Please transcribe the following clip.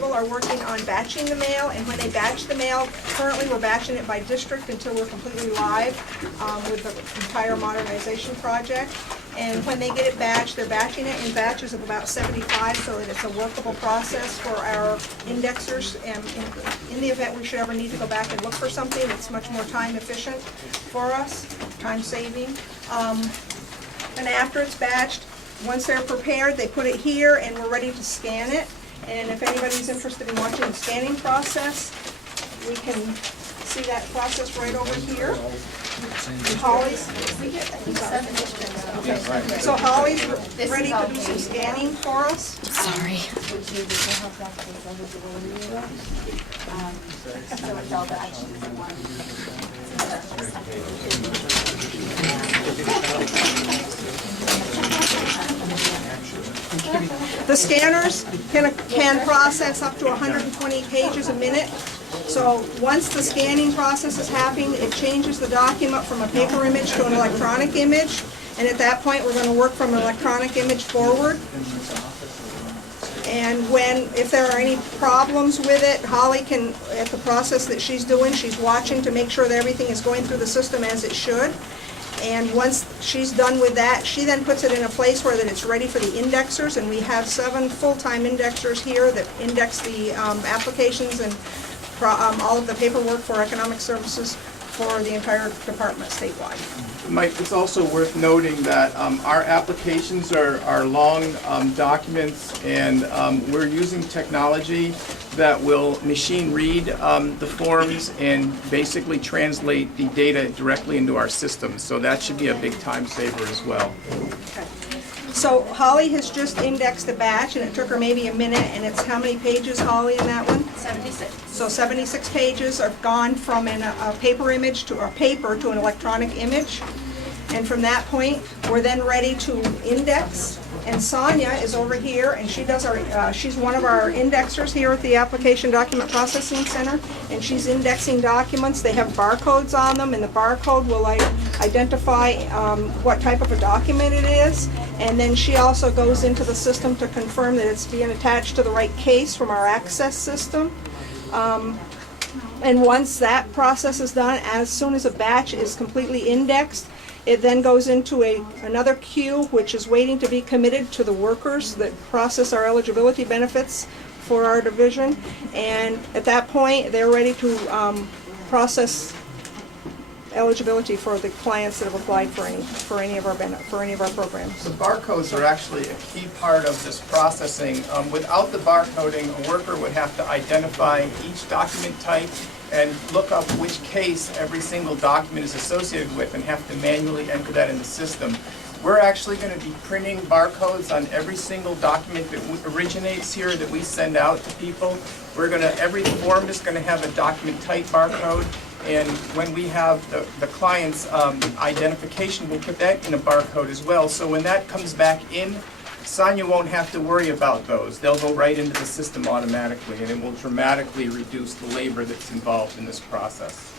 Are working on batching the mail, and when they batch the mail, currently we're batching it by district until we're completely live with the entire modernization project. And when they get it batched, they're batching it in batches of about 75 so that it's a workable process for our indexers. And in the event we should ever need to go back and look for something, it's much more time efficient for us, time saving. And after it's batched, once they're prepared, they put it here and we're ready to scan it. And if anybody's interested in watching the scanning process, we can see that process right over here. Holly's, okay. So Holly's ready to do some scanning for us. Sorry. The scanners can process up to 120 pages a minute. So once the scanning process is happening, it changes the document from a paper image to an electronic image. And at that point, we're going to work from an electronic image forward. And if there are any problems with it, Holly can, at the process that she's doing, she's watching to make sure that everything is going through the system as it should. And once she's done with that, she then puts it in a place where that it's ready for the indexers, and we have 7 full-time indexers here that index the applications and all of the paperwork for economic services for the entire department statewide. Mike, it's also worth noting that our applications are long documents, and we're using technology that will machine read the forms and basically translate the data directly into our system. So that should be a big time saver as well. Okay. So Holly has just indexed a batch, and it took her maybe a minute, and it's how many pages, Holly, in that one? 76. So 76 pages have gone from a paper image to a paper to an electronic image. And from that point, we're then ready to index. And Sonia is over here, and she does she's one of our indexers here at the Application Document Processing Center, and she's indexing documents. They have barcodes on them, and the barcode will identify what type of a document it is. And then she also goes into the system to confirm that it's being attached to the right case from our access system. And once that process is done, as soon as a batch is completely indexed, it then goes into another queue, which is waiting to be committed to the workers that process our eligibility benefits for our division. And at that point, they're ready to process eligibility for the clients that have applied for any of our programs. The barcodes are actually a key part of this processing. Without the barcoding, a worker would have to identify each document type and look up which case every single document is associated with and have to manually enter that in the system. We're actually going to be printing barcodes on every single document that originates here that we send out to people. Every form is going to have a document type barcode, and when we have the client's identification, we'll put that in a barcode as well. So when that comes back in, Sonia won't have to worry about those. They'll go right into the system automatically, and it will dramatically reduce the labor that's involved in this process.